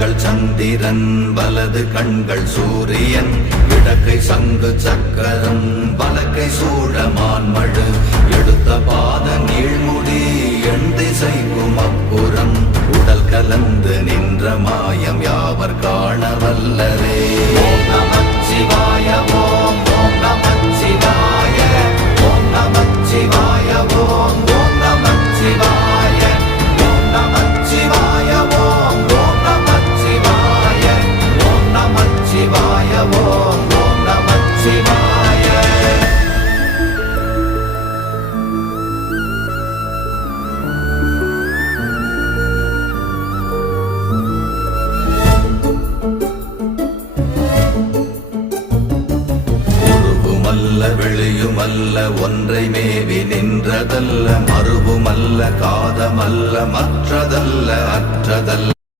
கண்கள் சந்திரன் வலது கண்கள் சூரியன் இடக்கை சங்கு சக்கரம் வலக்கை சூழமான்மழு எடுத்த பாத நீழ்முடி எண் திசைக்கும் அப்புறம் உடல் கலந்து நின்ற மாயம் யாவர் காண வல்லரே. ஓம் நமச்சிவாய ஓம் ஓம் நமச்சிவாய ஓம் நமச்சிவாய ஓம் ஓம் நமச்சிவாய ஓம் நமச்சிவாய ஓம் ஓம் நமச்சிவாய ஓம் நமச்சிவாய ஓம் ஓம் நமச்சிவாய. வெளியுமல்ல ஒன்றை மேவி நின்றதல்ல மறுவுமல்ல காதமல்ல மற்றதல்ல அற்றதல்ல